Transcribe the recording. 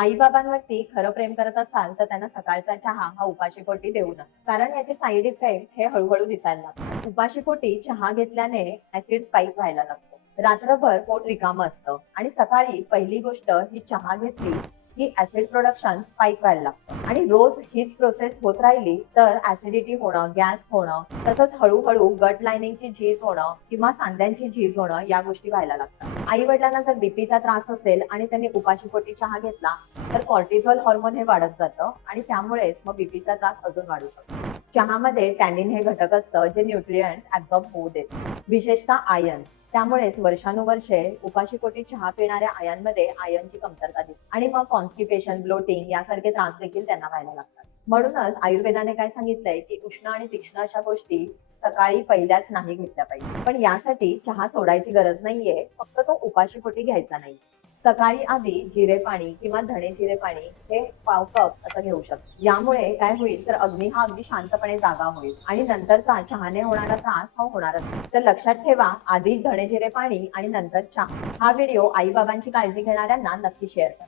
आई बाबांवरती खरं प्रेम करत असाल तर त्यांना सकाळचा चहा हा उपाशीपोटी देऊ नका, कारण याचे साईड इफेक्ट हे हळूहळू दिसायला लागतात. उपाशीपोटी चहा घेतल्याने ऍसिड स्पाइक व्हायला लागतो, रात्रभर पोट रिकामं असतं आणि सकाळी पहिली गोष्ट ही चहा घेतली की ऍसिड प्रोडक्शन स्पाइक व्हायला लागतं आणि रोज हीच प्रोसेस होत राहिली तर ऍसिडिटी होणं, गॅस होणं, तसंच हळूहळू गट लाइनिंगची झीज होणं किंवा सांध्यांची झीज होणं या गोष्टी व्हायला लागतात. आई वडिलांना जर बीपीचा त्रास असेल आणि त्यांनी उपाशीपोटी चहा घेतला तर कॉर्टिझॉल हार्मोन हे वाढत जातं आणि त्यामुळेच मग बीपीचा त्रास अजून वाढू शकतो. चहामध्ये टॅनिन हे घटक असतं जे न्यूट्रिएंट्स ऍब्झॉर्ब होऊ देते, विशेषतः आयर्न. त्यामुळेच वर्षानुवर्षे उपाशीपोटी चहा पिणाऱ्या आयांमध्ये आयर्नची कमतरता दिसते आणि मग कॉन्स्टिपेशन, ब्लोटिंग यासारखे त्रास देखील त्यांना व्हायला लागतात. म्हणूनच आयुर्वेदाने काय सांगितलंय की उष्ण आणि तीक्ष्ण अशा गोष्टी सकाळी पहिल्याच नाही घेतल्या पाहिजे. पण यासाठी चहा सोडायची गरज नाहीये, फक्त तो उपाशीपोटी घ्यायचा नाही. सकाळी आधी जिरे पाणी किंवा धणे जिरे पाणी हे पाव कप असं घेऊ शकतो. यामुळे काय होईल तर अग्नी हा अगदी शांतपणे जागा होईल आणि नंतरचा चहाने होणारा त्रास हा होणारच नाही. तर लक्षात ठेवा, आधी धणे जिरे पाणी आणि नंतर चहा. हा व्हिडिओ आई बाबांची काळजी घेणाऱ्यांना नक्की शेअर करा.